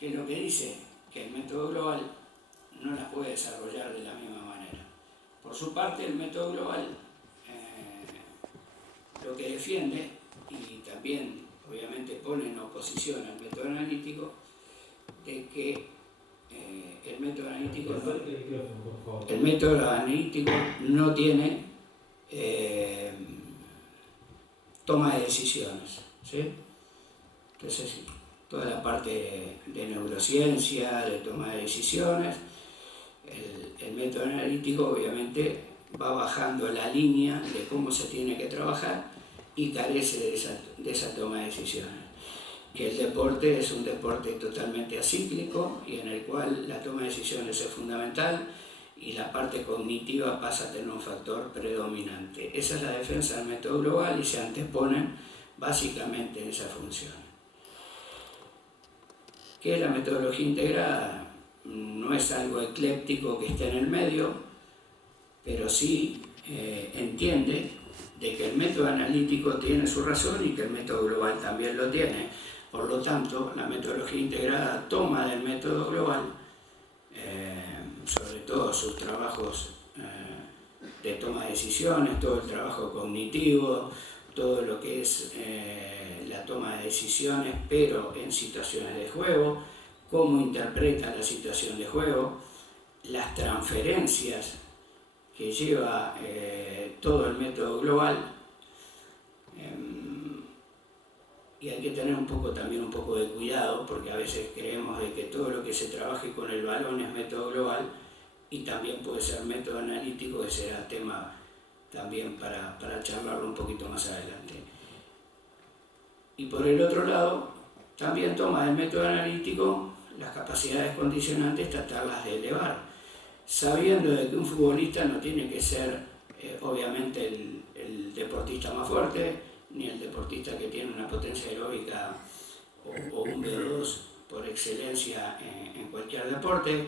que es lo que dice que el método global no las puede desarrollar de la misma manera. Por su parte, el método global lo que defiende, y también obviamente pone en oposición al método analítico, de que el método analítico no tiene toma de decisiones, ¿sí? Entonces, toda la parte de neurociencia, de toma de decisiones, el método analítico obviamente va bajando la línea de cómo se tiene que trabajar y carece de esa toma de decisiones. Que el deporte es un deporte totalmente acíclico y en el cual la toma de decisiones es fundamental y la parte cognitiva pasa a tener un factor predominante. Esa es la defensa del método global y se anteponen básicamente en esa función. ¿Qué es la metodología integrada? No es algo ecléptico que esté en el medio, pero sí entiende de que el método analítico tiene su razón y que el método global también lo tiene. Por lo tanto, la metodología integrada toma del método global, sobre todo sus trabajos de toma de decisiones, todo el trabajo cognitivo, todo lo que es la toma de decisiones, pero en situaciones de juego, cómo interpreta la situación de juego, las transferencias que lleva todo el método global. Y hay que tener también un poco de cuidado, porque a veces creemos de que todo lo que se trabaje con el balón es método global y también puede ser método analítico, que será tema también para charlarlo un poquito más adelante. Y por el otro lado, también toma del método analítico las capacidades condicionantes, tratarlas de elevar, sabiendo de que un futbolista no tiene que ser obviamente el deportista más fuerte, ni el deportista que tiene una potencia aeróbica o un V2 por excelencia en cualquier deporte,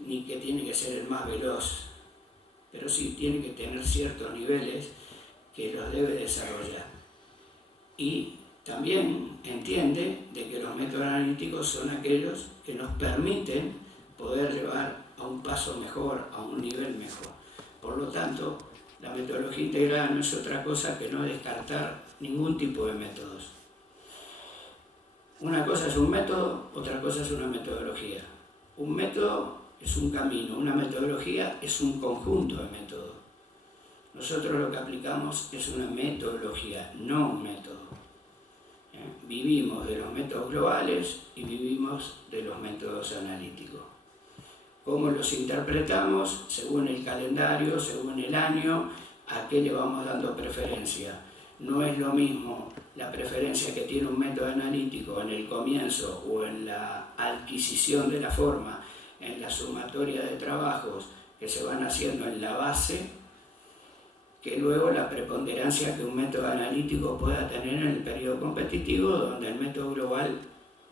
ni que tiene que ser el más veloz, pero sí tiene que tener ciertos niveles que los debe desarrollar. Y también entiende de que los métodos analíticos son aquellos que nos permiten poder llevar a un paso mejor, a un nivel mejor. Por lo tanto, la metodología integrada no es otra cosa que no descartar ningún tipo de métodos. Una cosa es un método, otra cosa es una metodología. Un método es un camino, una metodología es un conjunto de métodos. Nosotros lo que aplicamos es una metodología, no un método. Vivimos de los métodos globales y vivimos de los métodos analíticos. Cómo los interpretamos según el calendario, según el año, a qué le vamos dando preferencia. No es lo mismo la preferencia que tiene un método analítico en el comienzo o en la adquisición de la forma, en la sumatoria de trabajos que se van haciendo en la base, que luego la preponderancia que un método analítico pueda tener en el periodo competitivo, donde el método global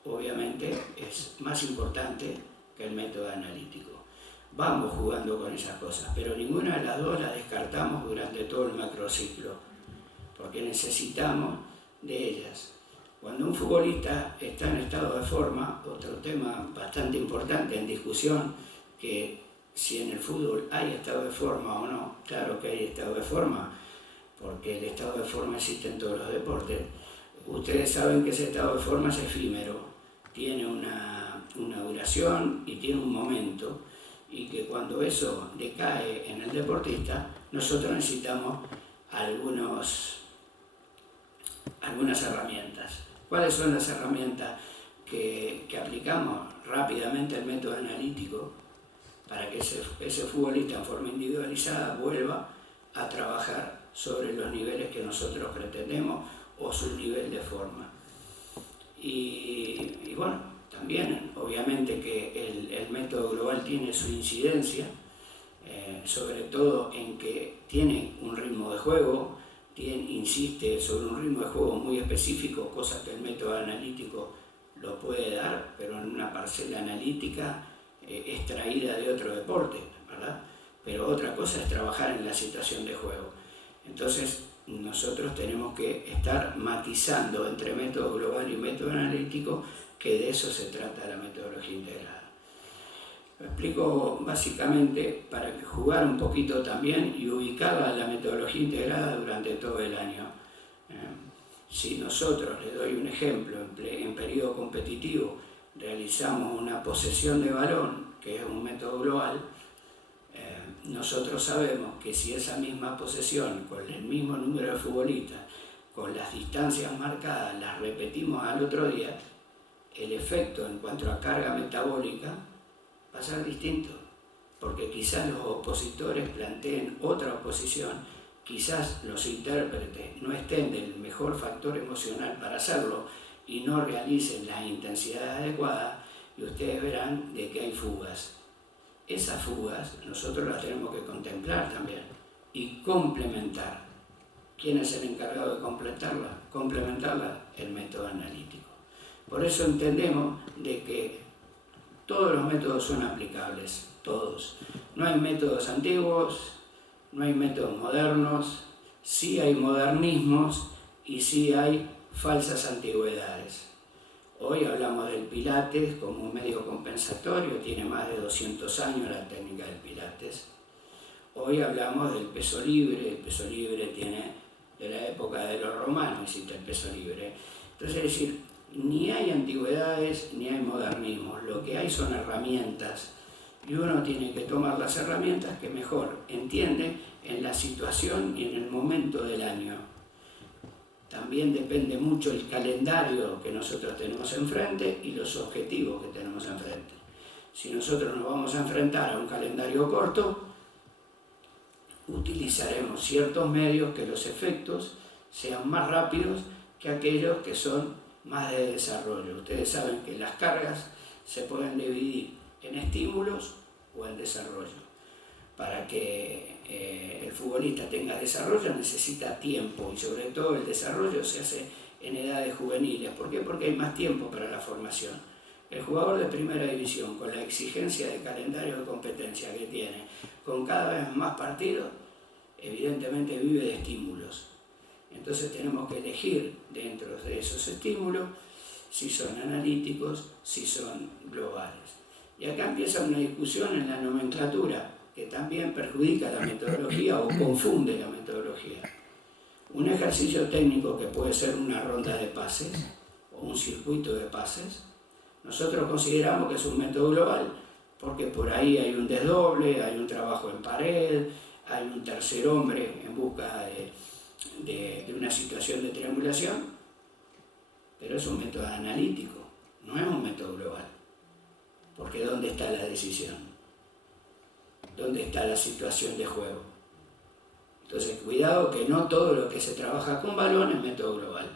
obviamente es más importante que el método analítico. Vamos jugando con esas cosas, pero ninguna de las dos la descartamos durante todo el macrociclo, porque necesitamos de ellas. Cuando un futbolista está en estado de forma, otro tema bastante importante en discusión, que si en el fútbol hay estado de forma o no, claro que hay estado de forma, porque el estado de forma existe en todos los deportes. Ustedes saben que ese estado de forma es efímero, tiene una duración y tiene un momento, y que cuando eso decae en el deportista, nosotros necesitamos algunas herramientas. ¿Cuáles son las herramientas que aplicamos? Rápidamente el método analítico, para que ese futbolista en forma individualizada vuelva a trabajar sobre los niveles que nosotros pretendemos o su nivel de forma. Y bueno, también obviamente que el método global tiene su incidencia, sobre todo en que tiene un ritmo de juego, insiste sobre un ritmo de juego muy específico, cosa que el método analítico lo puede dar, pero en una parcela analítica extraída de otro deporte, ¿verdad? Pero otra cosa es trabajar en la situación de juego. Entonces, nosotros tenemos que estar matizando entre método global y método analítico, que de eso se trata la metodología integrada. Lo explico básicamente para jugar un poquito también y ubicar la metodología integrada durante todo el año. Si nosotros, les doy un ejemplo, en periodo competitivo realizamos una posesión de balón, que es un método global, nosotros sabemos que si esa misma posesión, con el mismo número de futbolistas, con las distancias marcadas, las repetimos al otro día, el efecto en cuanto a carga metabólica va a ser distinto, porque quizás los opositores planteen otra oposición, quizás los intérpretes no estén del mejor factor emocional para hacerlo y no realicen las intensidades adecuadas, y ustedes verán de que hay fugas. Esas fugas nosotros las tenemos que contemplar también y complementar. ¿Quién es el encargado de complementarla? El método analítico. Por eso entendemos de que todos los métodos son aplicables, todos. No hay métodos antiguos, no hay métodos modernos, sí hay modernismos y sí hay falsas antigüedades. Hoy hablamos del Pilates como un medio compensatorio, tiene más de 200 años la técnica del Pilates. Hoy hablamos del peso libre, el peso libre tiene de la época de los romanos, existe el peso libre. Entonces, es decir, ni hay antigüedades ni hay modernismos, lo que hay son herramientas y uno tiene que tomar las herramientas que mejor entiende en la situación y en el momento del año. También depende mucho el calendario que nosotros tenemos enfrente y los objetivos que tenemos enfrente. Si nosotros nos vamos a enfrentar a un calendario corto, utilizaremos ciertos medios que los efectos sean más rápidos que aquellos que son más de desarrollo. Ustedes saben que las cargas se pueden dividir en estímulos o en desarrollo. Para que el futbolista tenga desarrollo necesita tiempo, y sobre todo el desarrollo se hace en edades juveniles. ¿Por qué? Porque hay más tiempo para la formación. El jugador de primera división, con la exigencia de calendario de competencia que tiene, con cada vez más partidos, evidentemente vive de estímulos. Entonces tenemos que elegir dentro de esos estímulos si son analíticos, si son globales. Y acá empieza una discusión en la nomenclatura, que también perjudica la metodología o confunde la metodología. Un ejercicio técnico que puede ser una ronda de pases o un circuito de pases, nosotros consideramos que es un método global porque por ahí hay un desdoble, hay un trabajo en pared, hay un tercer hombre en busca de una situación de triangulación, pero es un método analítico, no es un método global, porque ¿dónde está la decisión? ¿Dónde está la situación de juego? Entonces, cuidado que no todo lo que se trabaja con balón es método global,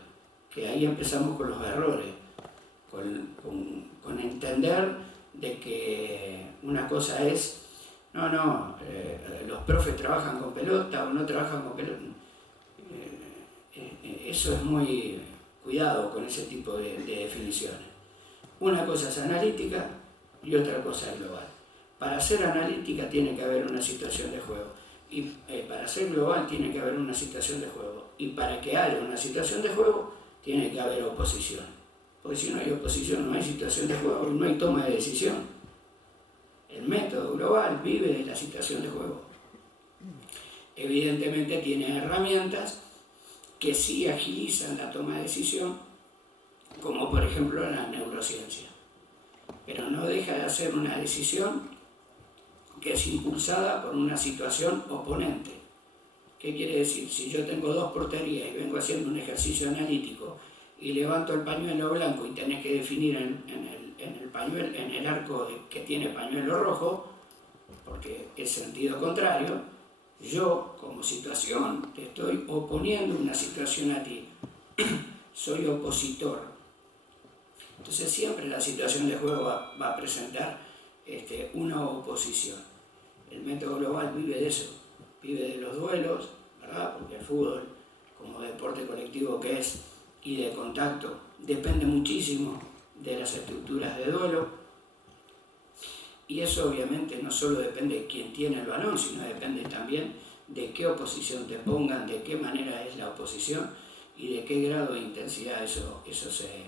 que ahí empezamos con los errores, con entender de que una cosa es, los profes trabajan con pelota o no trabajan con pelota. Eso es muy cuidado con ese tipo de definiciones. Una cosa es analítica y otra cosa es global. Para ser analítica tiene que haber una situación de juego, y para ser global tiene que haber una situación de juego, y para que haya una situación de juego tiene que haber oposición, porque si no hay oposición no hay situación de juego y no hay toma de decisión. El método global vive de la situación de juego. Evidentemente tiene herramientas que sí agilizan la toma de decisión, como por ejemplo la neurociencia, pero no deja de ser una decisión que es impulsada por una situación oponente. ¿Qué quiere decir? Si yo tengo dos porterías y vengo haciendo un ejercicio analítico y levanto el pañuelo blanco y tenés que definir en el arco que tiene pañuelo rojo, porque es sentido contrario, yo como situación te estoy oponiendo una situación a ti. Soy opositor. Entonces siempre la situación de juego va a presentar una oposición. El método global vive de eso, vive de los duelos, ¿verdad? Porque el fútbol, como deporte colectivo que es y de contacto, depende muchísimo de las estructuras de duelo. Y eso obviamente no solo depende de quién tiene el balón, sino depende también de qué oposición te pongan, de qué manera es la oposición y de qué grado de intensidad eso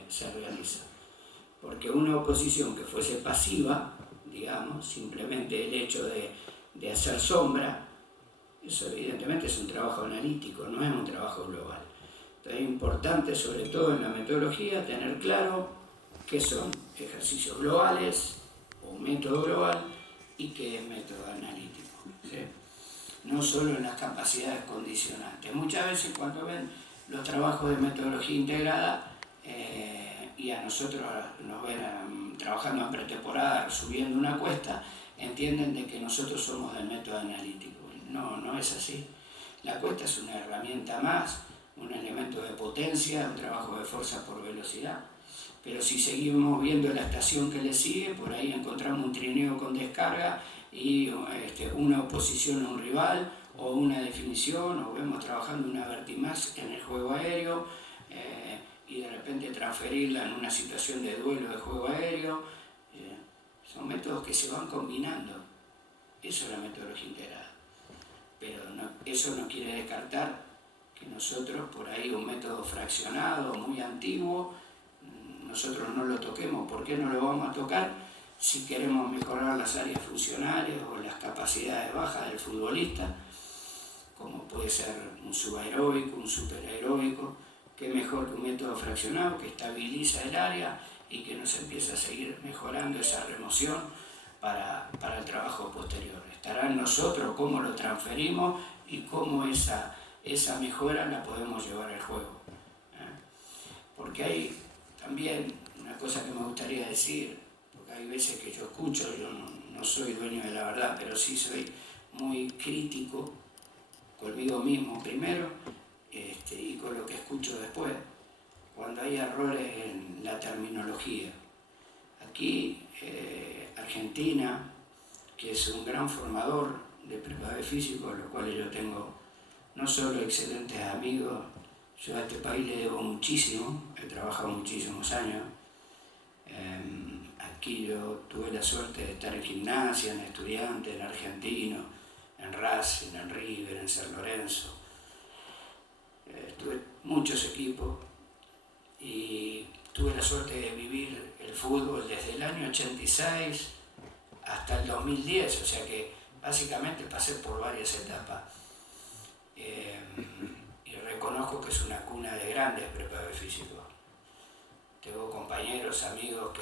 se realiza. Porque una oposición que fuese pasiva, digamos, simplemente el hecho de hacer sombra, eso evidentemente es un trabajo analítico, no es un trabajo global. Entonces es importante, sobre todo en la metodología, tener claro qué son ejercicios globales o método global y qué es método analítico, ¿sí? No solo en las capacidades condicionantes. Muchas veces cuando ven los trabajos de metodología integrada y a nosotros nos ven trabajando en pretemporada, subiendo una cuesta, entienden de que nosotros somos del método analítico. No, no es así. La cuesta es una herramienta más, un elemento de potencia, un trabajo de fuerza por velocidad. Pero si seguimos viendo la estación que le sigue, por ahí encontramos un trineo con descarga y una oposición a un rival, o una definición, o vemos trabajando una vertimax en el juego aéreo, y de repente transferirla en una situación de duelo de juego aéreo. Son métodos que se van combinando. Eso es la metodología integrada. Pero eso no quiere descartar que nosotros, por ahí un método fraccionado, muy antiguo, nosotros no lo toquemos. ¿Por qué no lo vamos a tocar? Si queremos mejorar las áreas funcionales o las capacidades bajas del futbolista, como puede ser un subaeróbico, un superaeróbico, qué mejor que un método fraccionado que estabiliza el área y que nos empieza a seguir mejorando esa remoción para el trabajo posterior. Estará en nosotros cómo lo transferimos y cómo esa mejora la podemos llevar al juego. Porque hay también una cosa que me gustaría decir, porque hay veces que yo escucho, yo no soy dueño de la verdad, pero sí soy muy crítico conmigo mismo primero y con lo que escucho después, cuando hay errores en la terminología. Aquí, Argentina, que es un gran formador de preparadores físicos, los cuales yo tengo no solo excelentes amigos, yo a este país le debo muchísimo, he trabajado muchísimos años. Aquí yo tuve la suerte de estar en Gimnasia, en Estudiantes, en Argentino, en Racing, en River, en San Lorenzo. Tuve muchos equipos y tuve la suerte de vivir el fútbol desde el año 86 hasta el 2010, o sea que básicamente pasé por varias etapas. Y reconozco que es una cuna de grandes preparadores físicos. Tengo compañeros, amigos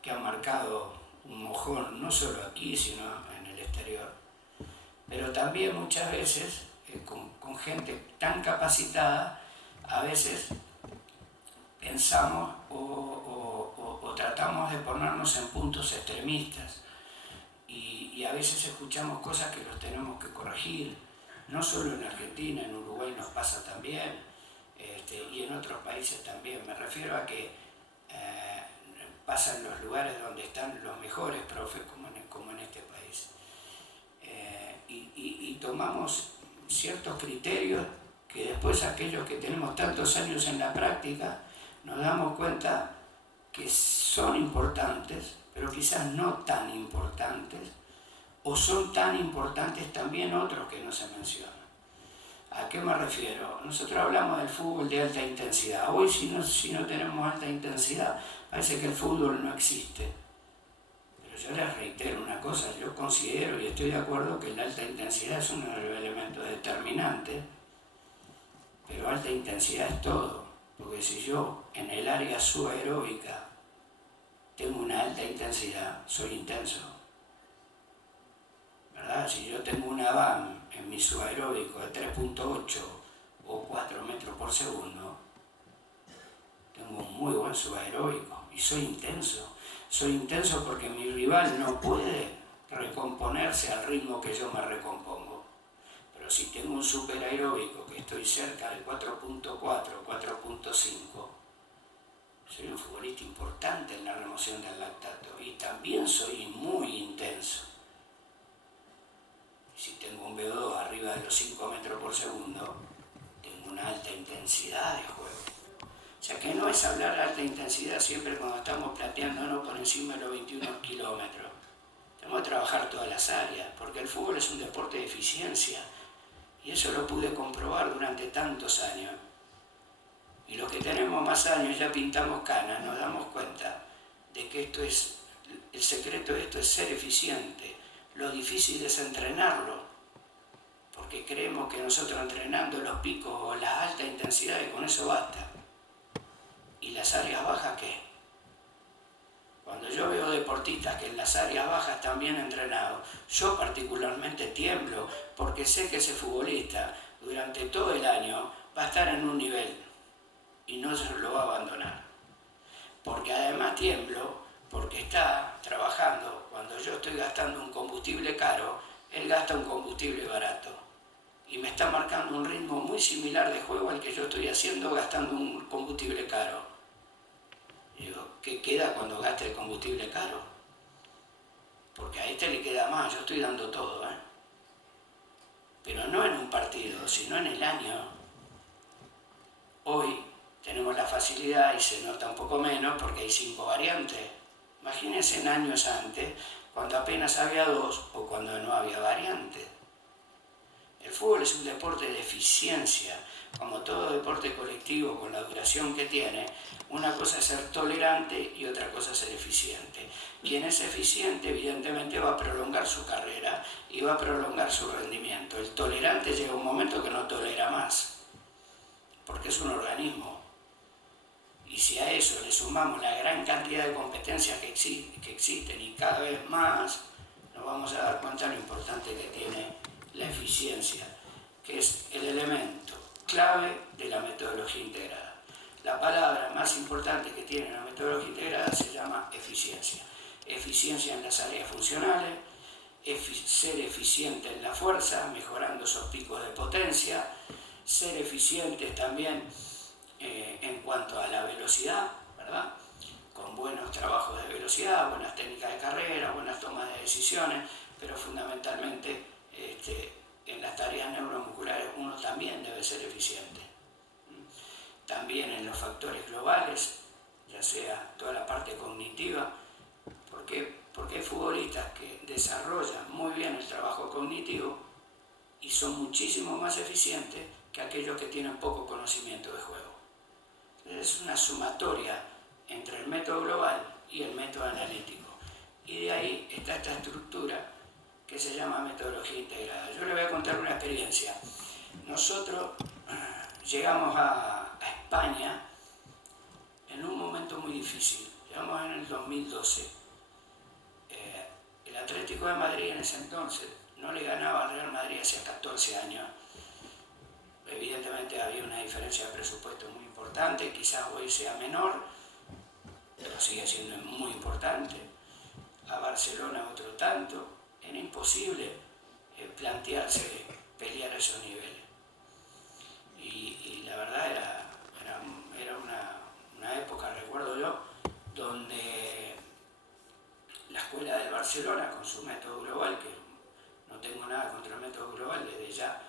que han marcado un mojón, no solo aquí, sino en el exterior. Pero también muchas veces, con gente tan capacitada, a veces pensamos o tratamos de ponernos en puntos extremistas. Y a veces escuchamos cosas que los tenemos que corregir. No solo en Argentina, en Uruguay nos pasa también, y en otros países también. Me refiero a que pasa en los lugares donde están los mejores profes, como en este país. Y tomamos ciertos criterios que después aquellos que tenemos tantos años en la práctica nos damos cuenta que son importantes, pero quizás no tan importantes, o son tan importantes también otros que no se mencionan. ¿A qué me refiero? Nosotros hablamos del fútbol de alta intensidad. Hoy si no tenemos alta intensidad, parece que el fútbol no existe. Pero yo les reitero una cosa, yo considero y estoy de acuerdo que la alta intensidad es uno de los elementos determinantes, pero alta intensidad es todo. Porque si yo en el área subaeróbica tengo una alta intensidad, soy intenso. ¿Verdad? Si yo tengo una VAM en mi subaeróbico de 3.8 o 4 metros por segundo, tengo un muy buen subaeróbico y soy intenso. Soy intenso porque mi rival no puede recomponerse al ritmo que yo me recompongo. Pero si tengo un superaeróbico que estoy cerca del 4.4, 4.5, soy un futbolista importante en la remoción del lactato y también soy muy intenso. Si tengo un VO2 arriba de los 5 metros por segundo, tengo una alta intensidad de juego. O sea que no es hablar de alta intensidad siempre cuando estamos plateándonos por encima de los 21 kilómetros. Tenemos que trabajar todas las áreas, porque el fútbol es un deporte de eficiencia. Y eso lo pude comprobar durante tantos años. Y los que tenemos más años ya pintamos canas, nos damos cuenta de que esto es, el secreto de esto es ser eficiente. Lo difícil es entrenarlo, porque creemos que nosotros entrenando los picos o la alta intensidad y con eso basta. ¿Y las áreas bajas qué? Cuando yo veo deportistas que en las áreas bajas están bien entrenados, yo particularmente tiemblo porque sé que ese futbolista durante todo el año va a estar en un nivel y no se lo va a abandonar. Porque además tiemblo porque está trabajando, cuando yo estoy gastando un combustible caro, él gasta un combustible barato. Y me está marcando un ritmo muy similar de juego al que yo estoy haciendo gastando un combustible caro. Digo, ¿qué queda cuando gaste el combustible caro? Porque a este le queda más, yo estoy dando todo, ¿eh? Pero no en un partido, sino en el año. Hoy tenemos la facilidad y se nota un poco menos porque hay 5 variantes. Imagínense en años antes, cuando apenas había 2 o cuando no había variantes. El fútbol es un deporte de eficiencia, como todo deporte colectivo con la duración que tiene. Una cosa es ser tolerante y otra cosa es ser eficiente. Quien es eficiente evidentemente va a prolongar su carrera y va a prolongar su rendimiento. El tolerante llega un momento que no tolera más, porque es un organismo. Y si a eso le sumamos la gran cantidad de competencias que existen y cada vez más, nos vamos a dar cuenta de lo importante que tiene la eficiencia, que es el elemento clave de la metodología integrada. La palabra más importante que tiene la metodología integrada se llama eficiencia. Eficiencia en las áreas funcionales, ser eficiente en la fuerza, mejorando esos picos de potencia, ser eficientes también en cuanto a la velocidad, ¿verdad? Con buenos trabajos de velocidad, buenas técnicas de carrera, buenas tomas de decisiones, pero fundamentalmente en las tareas neuromusculares uno también debe ser eficiente. También en los factores globales, ya sea toda la parte cognitiva, porque hay futbolistas que desarrollan muy bien el trabajo cognitivo y son muchísimo más eficientes que aquellos que tienen poco conocimiento de juego. Es una sumatoria entre el método global y el método analítico. Y de ahí está esta estructura que se llama metodología integrada. Yo les voy a contar una experiencia. Nosotros llegamos a España en un momento muy difícil. Llegamos en el 2012. El Atlético de Madrid en ese entonces no le ganaba al Real Madrid hace 14 años. Evidentemente había una diferencia de presupuesto muy importante, quizás hoy sea menor, pero sigue siendo muy importante. A Barcelona otro tanto. Era imposible plantearse pelear a esos niveles. Y la verdad era una época, recuerdo yo, donde la escuela del Barcelona, con su método global, que no tengo nada contra el método global, desde ya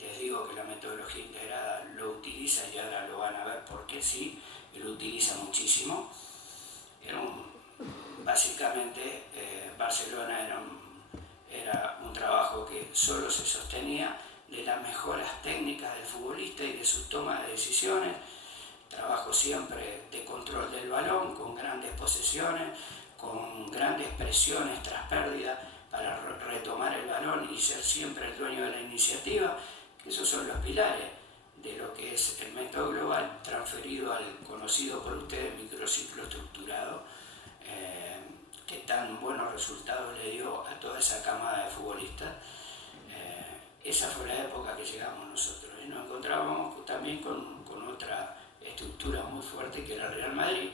les digo que la metodología integrada lo utiliza y ahora lo van a ver porque sí, y lo utiliza muchísimo. Básicamente Barcelona era un trabajo que solo se sostenía de las mejoras técnicas del futbolista y de sus tomas de decisiones, trabajo siempre de control del balón, con grandes posesiones, con grandes presiones tras pérdida para retomar el balón y ser siempre el dueño de la iniciativa, que esos son los pilares de lo que es el método global transferido al conocido por ustedes microciclo estructurado, que tan buenos resultados le dio a toda esa camada de futbolistas. Esa fue la época que llegamos nosotros y nos encontrábamos también con otra estructura muy fuerte que era el Real Madrid,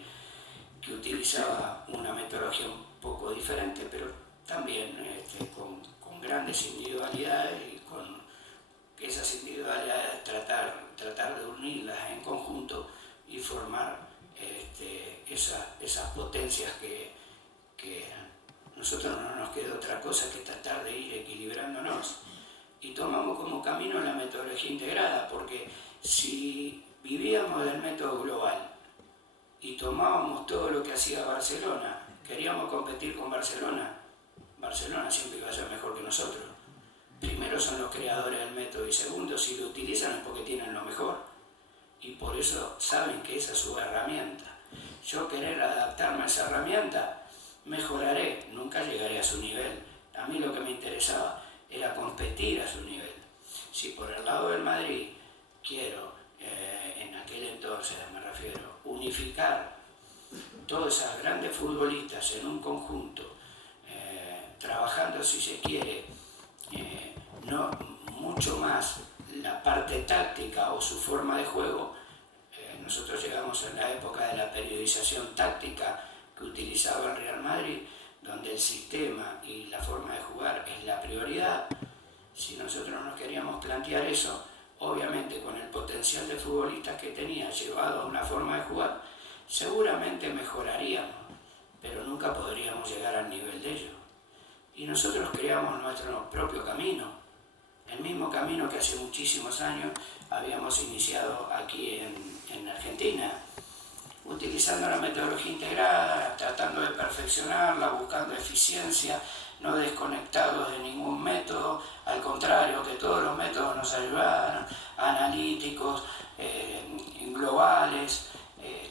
que utilizaba una metodología un poco diferente, pero también con grandes individualidades y con esas individualidades tratar de unirlas en conjunto y formar esas potencias que nosotros no nos queda otra cosa que tratar de ir equilibrándonos. Y tomamos como camino la metodología integrada, porque si vivíamos del método global y tomábamos todo lo que hacía Barcelona, queríamos competir con Barcelona, Barcelona siempre iba a ser mejor que nosotros. primero son los creadores del método y segundo, si lo utilizan es porque tienen lo mejor y por eso saben que esa es su herramienta. Yo querer adaptarme a esa herramienta, mejoraré, nunca llegaré a su nivel. A mí lo que me interesaba era competir a su nivel. Si por el lado del Madrid quiero, en aquel entonces me refiero, unificar todas esas grandes futbolistas en un conjunto, trabajando si se quiere, no mucho más la parte táctica o su forma de juego. Nosotros llegamos en la época de la periodización táctica que utilizaba el Real Madrid, donde el sistema y la forma de jugar es la prioridad. Si nosotros nos queríamos plantear eso, obviamente con el potencial de futbolistas que tenía llevado a una forma de jugar, seguramente mejoraríamos, pero nunca podríamos llegar al nivel de ellos. Y nosotros creamos nuestro propio camino, el mismo camino que hace muchísimos años habíamos iniciado aquí en Argentina, utilizando la metodología integrada, tratando de perfeccionarla, buscando eficiencia, no desconectados de ningún método, al contrario, que todos los métodos nos ayudaran, analíticos, globales,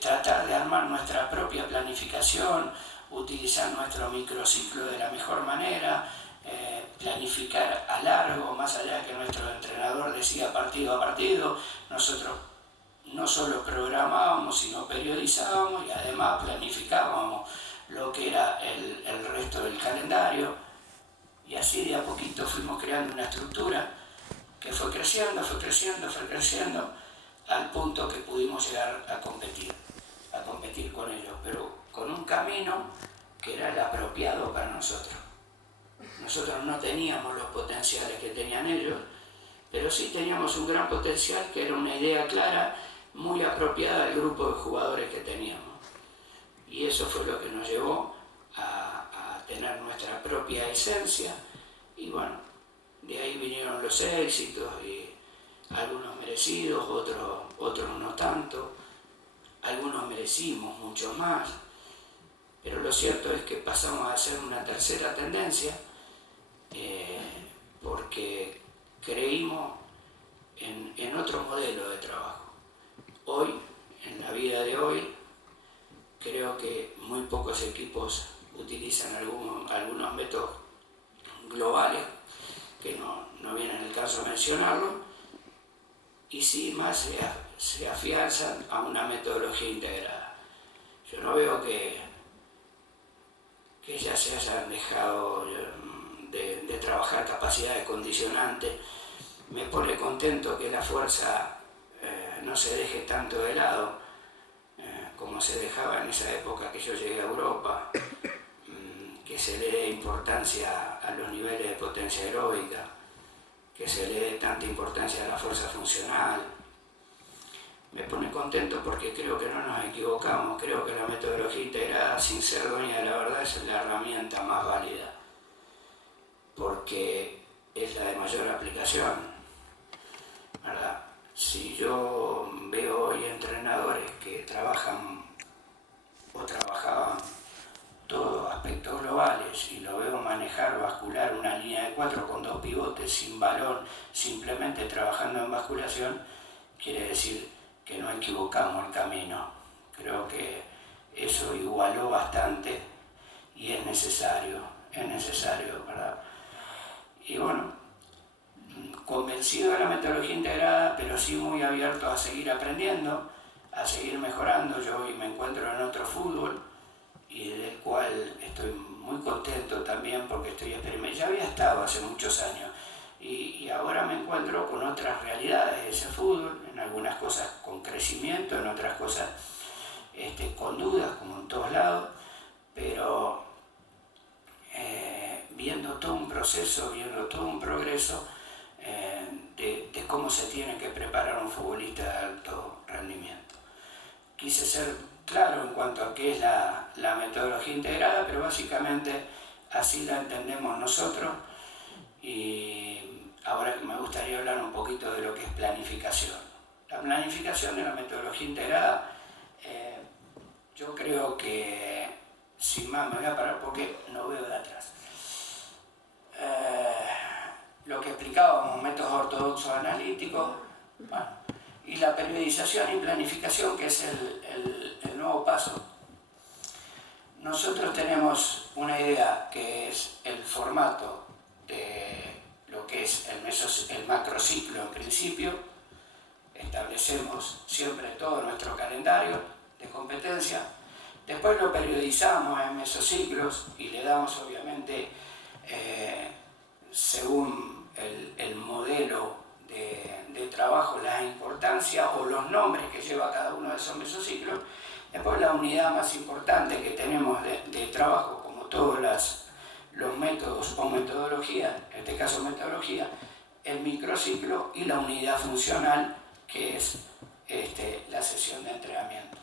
tratar de armar nuestra propia planificación, utilizar nuestro microciclo de la mejor manera, planificar a largo, más allá de que nuestro entrenador decía partido a partido. Nosotros no solo programábamos, sino periodizábamos y además planificábamos lo que era el resto del calendario. Y así de a poquito fuimos creando una estructura que fue creciendo, al punto que pudimos llegar a competir con ellos, pero con un camino que era el apropiado para nosotros. Nosotros no teníamos los potenciales que tenían ellos, pero sí teníamos un gran potencial que era una idea clara, muy apropiada al grupo de jugadores que teníamos. Y eso fue lo que nos llevó a tener nuestra propia esencia. Y bueno, de ahí vinieron los éxitos, y algunos merecidos, otros no tanto. Algunos merecimos mucho más. Pero lo cierto es que pasamos a ser una tercera tendencia, porque creímos en otro modelo de trabajo. Hoy, en la vida de hoy, creo que muy pocos equipos utilizan algunos métodos globales, que no viene en el caso mencionarlo, y sí más se afianzan a una metodología integrada. Yo no veo que ya se hayan dejado de trabajar capacidades condicionantes. Me pone contento que la fuerza no se deje tanto de lado como se dejaba en esa época que yo llegué a Europa, que se le dé importancia a los niveles de potencia aeróbica, que se le dé tanta importancia a la fuerza funcional. Me pone contento porque creo que no nos equivocamos, creo que la metodología integrada, sin ser dueña de la verdad, es la herramienta más válida, porque es la de mayor aplicación, ¿verdad? Si yo veo hoy entrenadores que trabajan o trabajaban todos aspectos globales y lo veo manejar, bascular una línea de 4 con 2 pivotes sin balón, simplemente trabajando en basculación, quiere decir que no equivocamos el camino. Creo que eso igualó bastante y es necesario, ¿verdad? Y bueno, convencido de la metodología integrada, pero sí muy abierto a seguir aprendiendo, a seguir mejorando. Yo hoy me encuentro en otro fútbol y del cual estoy muy contento también porque estoy experimentando. Ya había estado hace muchos años y ahora me encuentro con otras realidades de ese fútbol, en algunas cosas con crecimiento, en otras cosas con dudas, como en todos lados, pero viendo todo un proceso, viendo todo un progreso de cómo se tiene que preparar un futbolista de alto rendimiento. Quise ser claro en cuanto a qué es la metodología integrada, pero básicamente así la entendemos nosotros. Y ahora me gustaría hablar un poquito de lo que es planificación. La planificación de la metodología integrada, yo creo que, sin más, me voy a parar porque no veo de atrás. Lo que aplicábamos métodos ortodoxos analíticos, bueno, y la periodización y planificación, que es el nuevo paso. Nosotros tenemos una idea que es el formato de lo que es el macrociclo en principio. Establecemos siempre todo nuestro calendario de competencia. Después lo periodizamos en mesociclos y le damos obviamente, según el modelo de trabajo, la importancia o los nombres que lleva cada uno de esos mesociclos. Después la unidad más importante que tenemos de trabajo, como todos los métodos o metodología, en este caso metodología, el microciclo y la unidad funcional, que es la sesión de entrenamiento.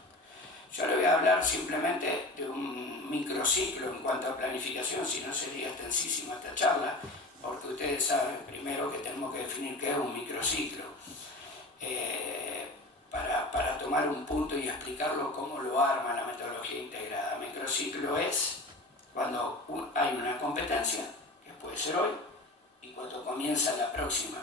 Yo le voy a hablar simplemente de un microciclo en cuanto a planificación, si no sería extensísima esta charla, porque ustedes saben primero que tenemos que definir qué es un microciclo. Para tomar un punto y explicarlo cómo lo arma la metodología integrada. Microciclo es cuando hay una competencia, que puede ser hoy, y cuando comienza la próxima,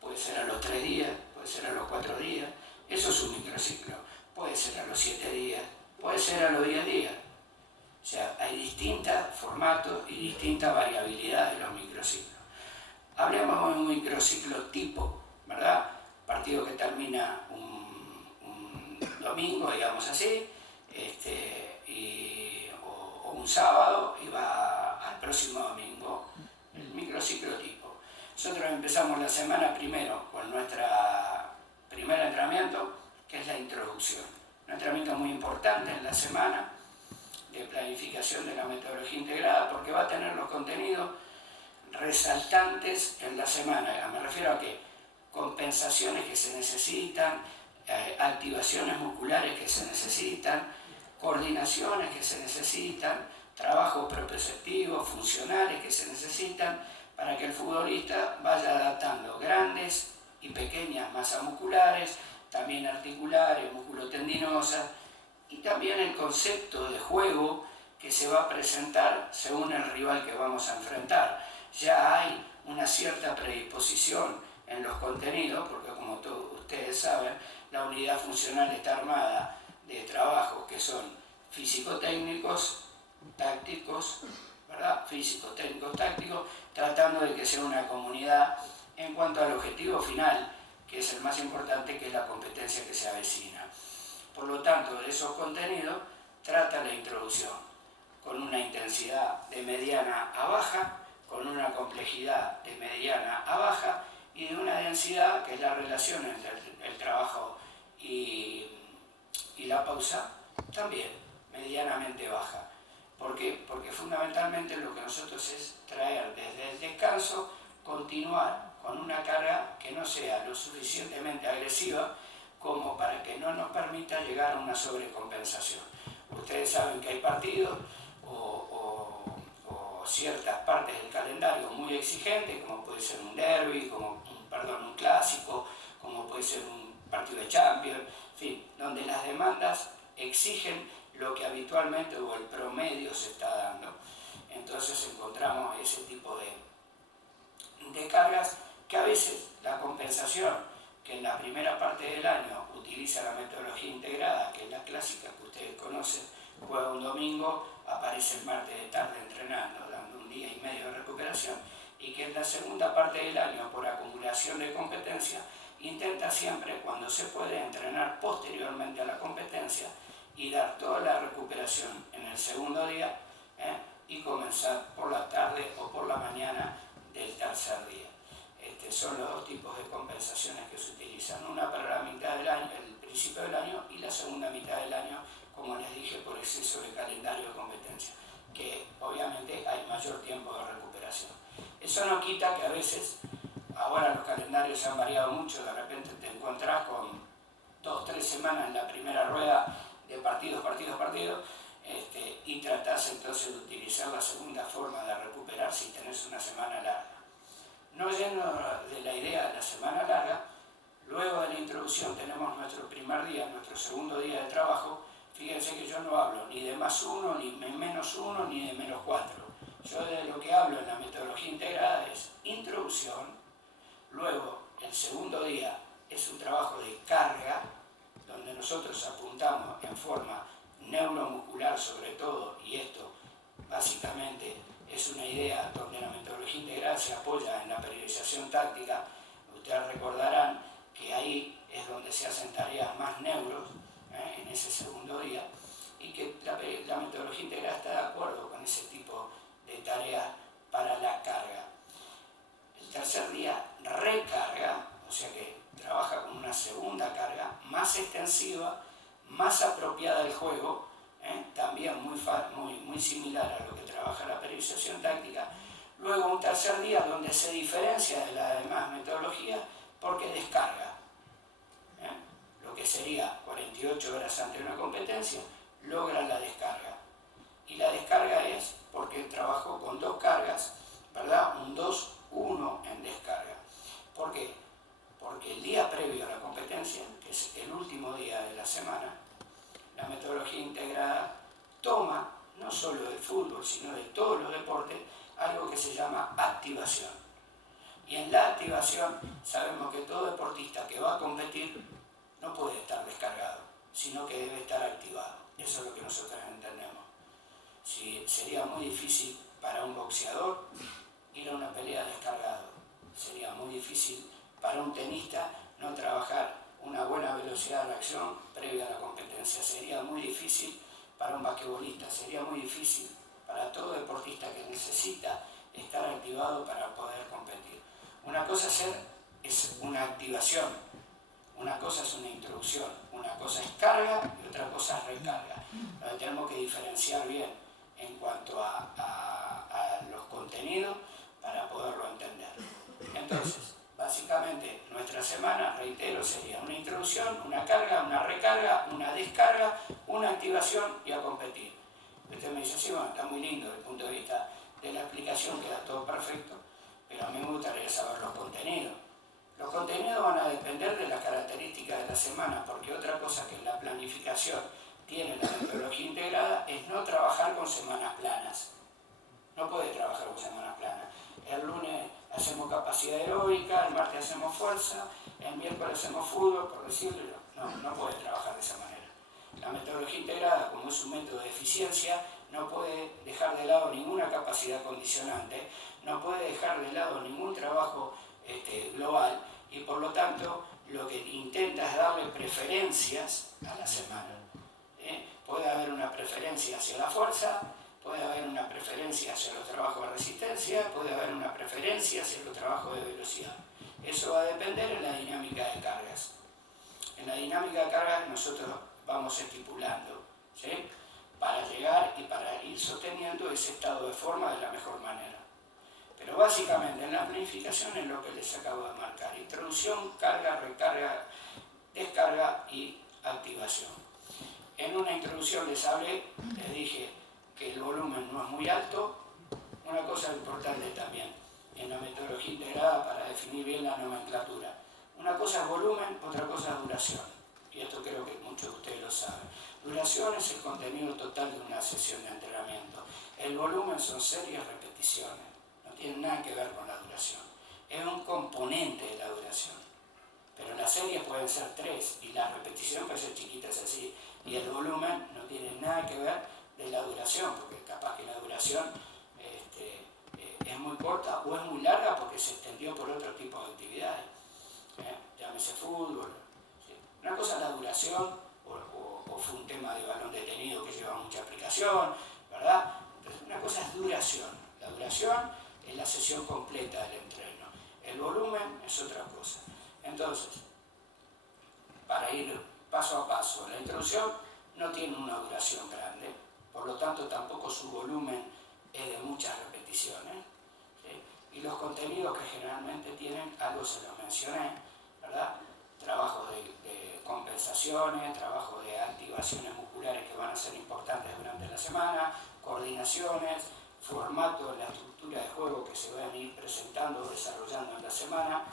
puede ser a los 3 días, puede ser a los 4 días, eso es un microciclo. Puede ser a los 7 días, puede ser a los 10 días. O sea, hay distintos formatos y distintas variabilidades de los microciclos. Hablemos de un microciclo tipo, ¿verdad? Partido que termina un domingo, digamos así, o un sábado y va al próximo domingo, el microciclo tipo. Nosotros empezamos la semana primero con nuestro primer entrenamiento, que es la introducción. Un entrenamiento muy importante en la semana de planificación de la metodología integrada, porque va a tener los contenidos resaltantes en la semana. Me refiero a que compensaciones que se necesitan, activaciones musculares que se necesitan, coordinaciones que se necesitan, trabajos proprioceptivos, funcionales que se necesitan para que el futbolista vaya adaptando grandes y pequeñas masas musculares, también articulares, musculotendinosas, y también el concepto de juego que se va a presentar según el rival que vamos a enfrentar. Ya hay una cierta predisposición en los contenidos, porque como todos ustedes saben, la unidad funcional está armada de trabajos que son físico-técnicos, tácticos, ¿verdad? Físico-técnicos, tácticos, tratando de que sea una comunidad en cuanto al objetivo final, que es el más importante, que es la competencia que se avecina. Por lo tanto, de esos contenidos trata la introducción, con una intensidad de mediana a baja, con una complejidad de mediana a baja y de una densidad, que es la relación entre el trabajo y la pausa, también medianamente baja. ¿Por qué? Porque fundamentalmente lo que nosotros es traer desde el descanso, continuar con una carga que no sea lo suficientemente agresiva como para que no nos permita llegar a una sobrecompensación. Ustedes saben que hay partidos o ciertas partes del calendario muy exigentes, como puede ser un derbi, como un clásico, como puede ser un partido de Champions, en fin, donde las demandas exigen lo que habitualmente o el promedio se está dando. Entonces encontramos ese tipo de cargas que a veces la compensación que en la primera parte del año utiliza la metodología integrada, que es la clásica que ustedes conocen, juega un domingo, aparece el martes de tarde entrenando, dando un día y medio de recuperación, y que en la segunda parte del año, por acumulación de competencia, intenta siempre, cuando se puede, entrenar posteriormente a la competencia y dar toda la recuperación en el segundo día, y comenzar por la tarde o por la mañana del tercer día. Son los dos tipos de compensaciones que se utilizan, una para la mitad del año, el principio del año, y la segunda mitad del año, como les dije, por exceso de calendario de competencia, que obviamente hay mayor tiempo de recuperación. Eso no quita que a veces, ahora los calendarios han variado mucho, de repente te encontrás con 2 o 3 semanas en la primera rueda de partidos, y tratás entonces de utilizar la segunda forma de recuperar si tenés una semana larga. No yendo de la idea de la semana larga, luego de la introducción tenemos nuestro primer día, nuestro segundo día de trabajo. Fíjense que yo no hablo ni de +1, ni de -1, ni de -4. Yo de lo que hablo en la metodología integrada es introducción, Luego, el segundo día es un trabajo de carga, donde nosotros apuntamos en forma neuromuscular sobre todo, y esto básicamente es una idea donde la metodología integral se apoya en la periodización táctica. Ustedes recordarán que ahí es donde se hacen tareas más neuros, en ese segundo día, y que la metodología integral está de acuerdo con ese tipo de tareas para la carga. El tercer día recarga, o sea que trabaja con una segunda carga más extensiva, más apropiada del juego, también muy similar a lo que trabaja la periodización táctica. Luego un tercer día donde se diferencia de las demás metodologías porque descarga. Lo que sería 48 horas antes de una competencia, logra la descarga. Y la descarga es porque trabajó con dos cargas, ¿verdad? Un 2-1 en descarga. ¿Por qué? Porque el día previo a la competencia, que es el último día de la semana, la metodología integrada toma, no solo del fútbol, sino de todos los deportes, algo que se llama activación. Y en la activación sabemos que todo deportista que va a competir no puede estar descargado, sino que debe estar activado. Eso es lo que nosotros entendemos. Sería muy difícil para un boxeador ir a una pelea descargado. Sería muy difícil para un tenista no trabajar una buena velocidad de reacción previa a la competencia. Sería muy difícil para un basquetbolista. Sería muy difícil para todo deportista que necesita estar activado para poder competir. Una cosa es una activación, una cosa es una introducción, una cosa es carga y otra cosa es recarga. Tenemos que diferenciar bien en cuanto a los contenidos para poderlo entender. Entonces, básicamente nuestra semana, reitero, sería una introducción, una carga, una recarga, una descarga, una activación y a competir. Usted me dice, sí, bueno, está muy lindo desde el punto de vista de la explicación, queda todo perfecto, pero a mí me gustaría saber los contenidos. Los contenidos van a depender de las características de la semana, porque otra cosa que en la planificación tiene la metodología integrada es no trabajar con semanas planas. No puede trabajar con semanas planas. El lunes hacemos capacidad aeróbica, el martes hacemos fuerza, el miércoles hacemos fútbol, por decirlo. No puede trabajar de esa manera. La metodología integrada, como es un método de eficiencia, no puede dejar de lado ninguna capacidad condicionante, no puede dejar de lado ningún trabajo global, y por lo tanto lo que intenta es darle preferencias a la semana. Puede haber una preferencia hacia la fuerza, puede haber una preferencia hacia los trabajos de resistencia, puede haber una preferencia hacia los trabajos de velocidad. Eso va a depender en la dinámica de cargas. En la dinámica de cargas nosotros vamos estipulando, ¿sí?, para llegar y para ir sosteniendo ese estado de forma de la mejor manera. Pero básicamente en la planificación es lo que les acabo de marcar: introducción, carga, recarga, descarga y activación. En una introducción les hablé, les dije que el volumen no es muy alto. Una cosa importante también en la metodología integrada para definir bien la nomenclatura: una cosa es volumen, otra cosa es duración. Y esto creo que muchos de ustedes lo saben. Duración es el contenido total de una sesión de entrenamiento. El volumen son series, repeticiones. No tiene nada que ver con la duración. Es un componente de la duración. Pero las series pueden ser 3 y la repetición puede ser chiquitas así. Y el volumen no tiene nada que ver de la duración, porque capaz que la duración es muy corta o es muy larga porque se extendió por otro tipo de actividades. Llámese fútbol. ¿Sí? Una cosa es la duración, o fue un tema de balón detenido que lleva mucha aplicación, ¿verdad? Entonces, una cosa es duración. La duración es la sesión completa del entreno. El volumen es otra cosa. Entonces, para ir paso a paso, la introducción no tiene una duración grande, por lo tanto tampoco su volumen es de muchas repeticiones, ¿sí? Y los contenidos que generalmente tienen, algo se los mencioné, ¿verdad? Trabajos de compensaciones, trabajos de activaciones musculares que van a ser importantes durante la semana, coordinaciones, formato de la estructura de juego que se van a ir presentando o desarrollando en la semana,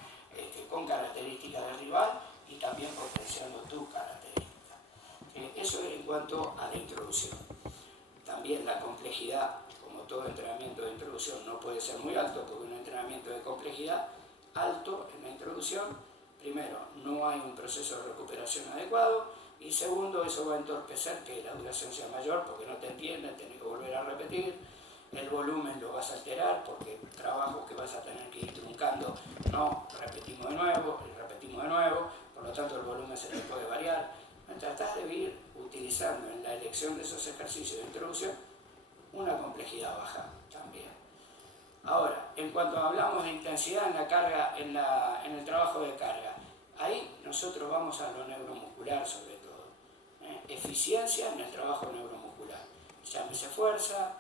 con características del rival y también potenciando tu característica. Eso es en cuanto a la introducción. También la complejidad, como todo entrenamiento de introducción, no puede ser muy alto, porque un entrenamiento de complejidad alto en la introducción. Primero, no hay un proceso de recuperación adecuado, y segundo, eso va a entorpecer que la duración sea mayor porque no te entienden, tenés que volver a repetir, el volumen lo vas a alterar porque trabajos que vas a tener que ir truncando, no, repetimos de nuevo, por lo tanto el volumen se te puede variar. Tratás de ir utilizando en la elección de esos ejercicios de introducción una complejidad baja también. Ahora, en cuanto hablamos de intensidad en la carga, en el trabajo de carga, ahí nosotros vamos a lo neuromuscular sobre todo. Eficiencia en el trabajo neuromuscular. Llámese fuerza,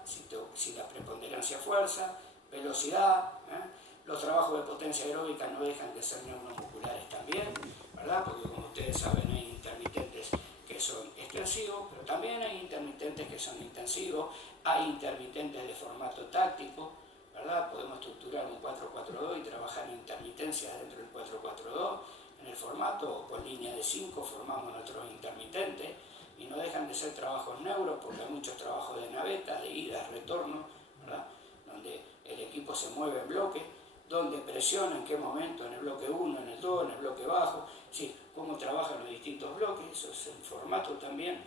si la preponderancia fuerza, velocidad. Los trabajos de potencia aeróbica no dejan de ser neuromusculares también, ¿verdad? Porque como ustedes saben hay intermitentes que son extensivos, pero también hay intermitentes que son intensivos, hay intermitentes de formato táctico, ¿verdad? Podemos estructurar un 4-4-2 y trabajar en intermitencias dentro del 4-4-2, en el formato, o con línea de 5 formamos nuestros intermitentes, y no dejan de ser trabajos neuro, porque hay muchos trabajos de naveta, de ida, retorno, ¿verdad? Donde el equipo se mueve en bloque, donde presiona en qué momento, en el bloque 1, en el 2, en el bloque bajo, sí, cómo trabajan los distintos bloques, eso es el formato también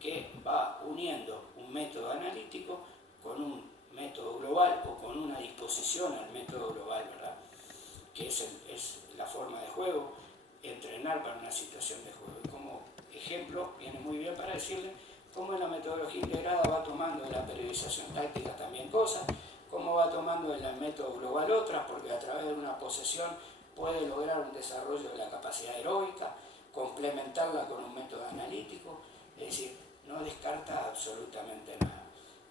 que va uniendo un método analítico con un método global o con una disposición al método global, ¿verdad? Que es la forma de juego, entrenar para una situación de juego. Y como ejemplo, viene muy bien para decirle cómo en la metodología integrada va tomando en la periodización táctica también cosas, cómo va tomando en el método global otras, porque a través de una posesión puede lograr un desarrollo de la capacidad aeróbica, complementarla con un método analítico, es decir, no descarta absolutamente nada.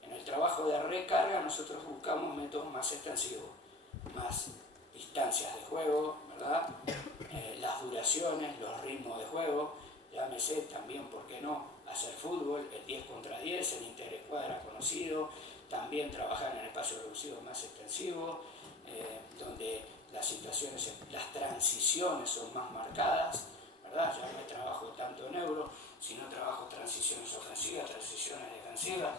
En el trabajo de recarga nosotros buscamos métodos más extensivos, más distancias de juego, ¿verdad? Las duraciones, los ritmos de juego, llámese también, ¿por qué no?, hacer fútbol, el 10 contra 10, el interescuadra conocido, también trabajar en espacios reducidos más extensivos, donde las situaciones, las transiciones son más marcadas, ¿verdad? Ya no trabajo tanto neuro, sino trabajo transiciones ofensivas, transiciones defensivas.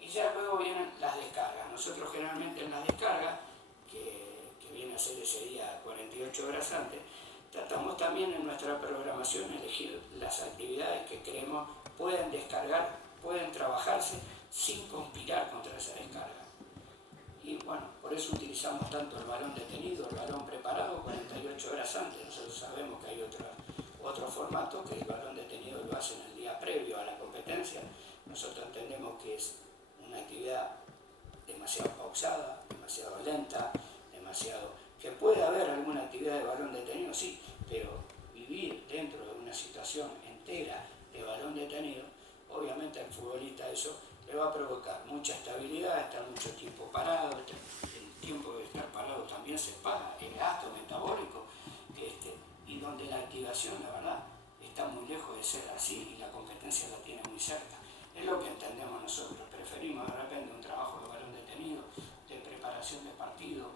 Y ya luego vienen las descargas. Nosotros generalmente en las descargas, que viene a ser ese día 48 horas antes, tratamos también en nuestra programación elegir las actividades que creemos pueden descargar, pueden trabajarse sin conspirar contra esa descarga. Y bueno, por eso utilizamos tanto el balón detenido, el balón preparado 48 horas antes. Nosotros sabemos que hay otro formato, que el balón detenido lo hacen el día previo a la competencia. Nosotros entendemos que es una actividad demasiado pausada, demasiado lenta, que puede haber alguna actividad de balón detenido, sí, pero vivir dentro de una situación entera de balón detenido, obviamente al futbolista eso le va a provocar mucha estabilidad, estar mucho tiempo parado, el tiempo de estar parado también se paga, el gasto metabólico, y donde la activación, la verdad, está muy lejos de ser así y la competencia la tiene muy cerca. Es lo que entendemos nosotros, preferimos de repente un trabajo de balón detenido, de preparación de partido,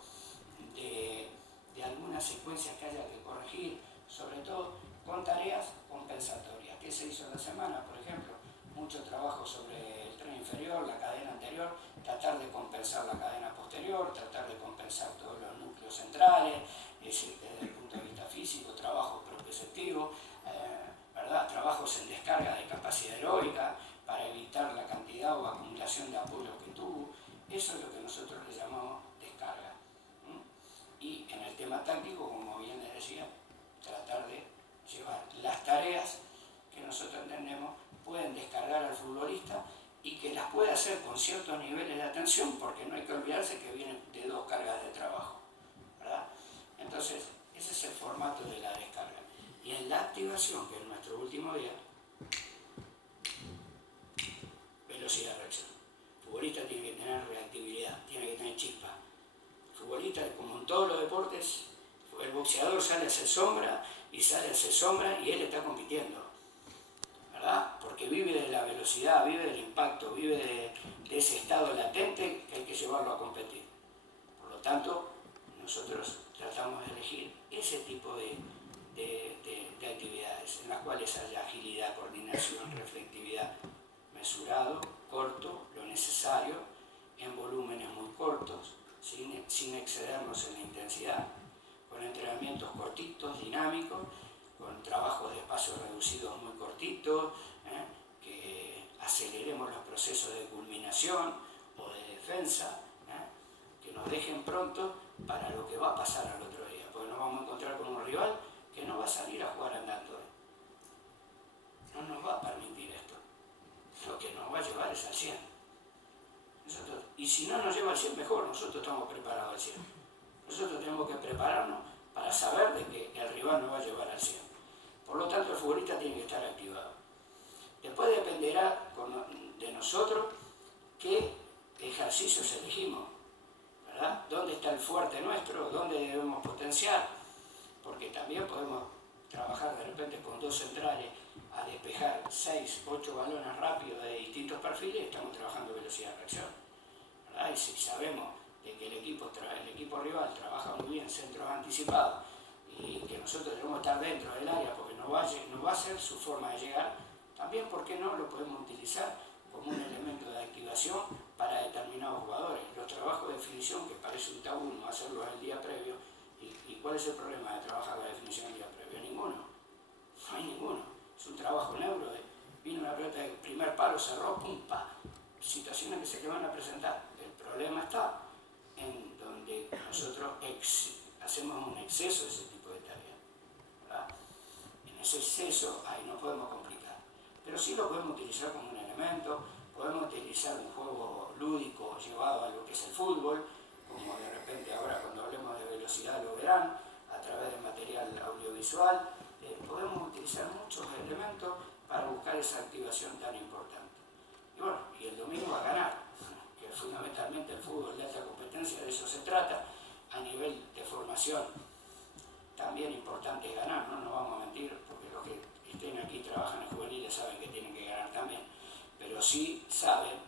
de algunas secuencias que haya que corregir, sobre todo con tareas compensatorias. ¿Qué se hizo en la semana? Por ejemplo, mucho trabajo sobre el tren inferior, la cadena anterior, tratar de compensar la cadena posterior, tratar de compensar todos los núcleos centrales, es decir, desde el punto de vista físico, trabajo propioceptivo, ¿verdad? Trabajos en descarga de capacidad aeróbica para evitar la cantidad o acumulación de apoyo que tuvo. Eso es lo que nosotros le llamamos descarga. Y en el tema táctico, como bien les decía, tratar de llevar las tareas que nosotros entendemos pueden descargar al futbolista y que las puede hacer con ciertos niveles de atención, porque no hay que olvidarse que vienen de dos cargas de trabajo, ¿verdad? Entonces, ese es el formato de la descarga. Y en la activación, que es nuestro último día, velocidad de reacción. El futbolista tiene que tener reactividad, tiene que tener chispa. El futbolista, como en todos los deportes, el boxeador sale a hacer sombra y él está compitiendo, ¿verdad? Porque vive de la velocidad, vive del impacto, vive de ese estado latente que hay que llevarlo a competir. Por lo tanto, nosotros tratamos de elegir ese tipo de actividades en las cuales haya agilidad, coordinación, reflectividad, mesurado, corto, lo necesario, en volúmenes muy cortos, sin sin excedernos en la intensidad, con entrenamientos cortitos, dinámicos, con trabajos de espacios reducidos muy cortitos, que aceleremos los procesos de culminación o de defensa, que nos dejen pronto para lo que va a pasar al otro día, porque nos vamos a encontrar con un rival que no va a salir a jugar andando. No nos va a permitir esto. Lo que nos va a llevar es al 100. Y si no nos lleva al 100, mejor, nosotros estamos preparados al 100. Nosotros tenemos que prepararnos para saber de que el rival nos va a llevar al 100. Por lo tanto, el futbolista tiene que estar activado. Después dependerá de nosotros qué ejercicios elegimos, ¿verdad? ¿Dónde está el fuerte nuestro? ¿Dónde debemos potenciar? Porque también podemos trabajar de repente con 2 centrales a despejar 6, 8 balones rápidos de distintos perfiles, estamos trabajando velocidad de reacción, ¿verdad? Y si sabemos de que el equipo rival trabaja muy bien centros anticipados y que nosotros debemos estar dentro del área porque nos va a ser su forma de llegar, también, ¿por qué no lo podemos utilizar como un elemento de activación para determinados jugadores? Los trabajos de definición, que parece un tabú no hacerlo el día previo, ¿y cuál es el problema de trabajar la definición el día previo? Ninguno, no hay ninguno. Es un trabajo neuro, vino una pelota de primer palo, cerró, pum, pa. Situaciones que se van a presentar. El problema está en donde nosotros hacemos un exceso de ese tipo de tareas, ¿verdad? En ese exceso ahí no podemos complicar, pero sí lo podemos utilizar como un elemento, podemos utilizar un juego lúdico llevado a lo que es el fútbol, como de repente ahora cuando hablemos de velocidad lo verán, a través de material audiovisual, podemos utilizar muchos elementos para buscar esa activación tan importante. Y bueno, y el domingo a ganar, que fundamentalmente el fútbol de alta competencia de eso se trata, a nivel de formación también importante es ganar, no nos vamos a mentir, porque los que estén aquí trabajan en juveniles saben que tienen que ganar también, pero sí saben,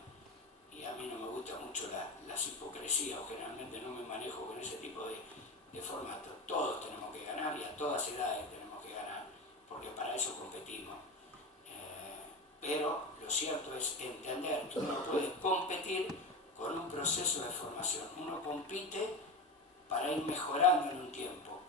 y a mí no me gusta mucho las hipocresías, o generalmente no me manejo con ese tipo de formato. Todos tenemos que ganar y a todas edades tenemos que ganar, porque para eso competimos. Pero lo cierto es entender que uno puede competir con un proceso de formación. Uno compite para ir mejorando en un tiempo,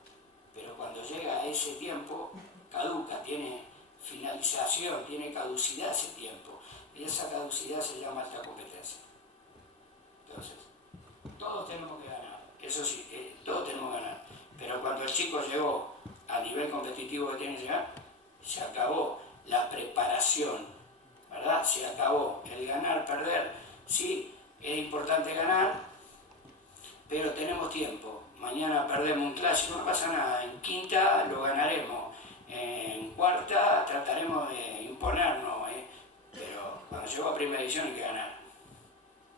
pero cuando llega a ese tiempo, caduca, tiene finalización, tiene caducidad ese tiempo, y esa caducidad se llama alta competencia. Entonces, todos tenemos que ganar, eso sí, todos tenemos que ganar, pero cuando el chico llegó al nivel competitivo que tiene que llegar, se acabó la preparación, ¿verdad? Se acabó el ganar, perder, sí, es importante ganar, pero tenemos tiempo. Mañana perdemos un clásico, no pasa nada, en quinta lo ganaremos, en cuarta trataremos de imponernos, pero cuando llegó a primera división hay que ganar,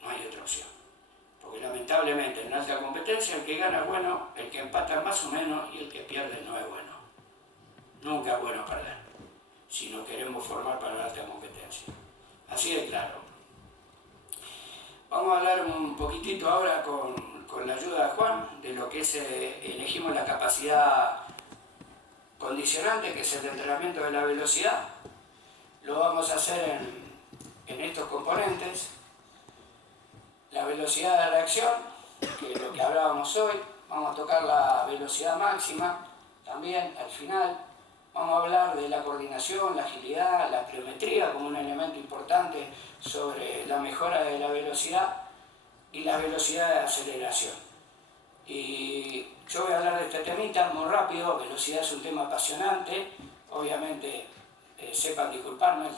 no hay otra opción. Porque lamentablemente en alta competencia el que gana es bueno, el que empata más o menos y el que pierde no es bueno. Nunca es bueno perder, si no queremos formar para la alta competencia. Así de claro. Vamos a hablar un poquitito ahora con la ayuda de Juan de lo que es, elegimos la capacidad condicionante, que es el entrenamiento de la velocidad. Lo vamos a hacer en estos componentes. La velocidad de reacción, que es lo que hablábamos hoy. Vamos a tocar la velocidad máxima también al final. Vamos a hablar de la coordinación, la agilidad, la pliometría como un elemento importante sobre la mejora de la velocidad y la velocidad de aceleración. Y yo voy a hablar de este temita muy rápido. Velocidad es un tema apasionante, obviamente sepan disculparme,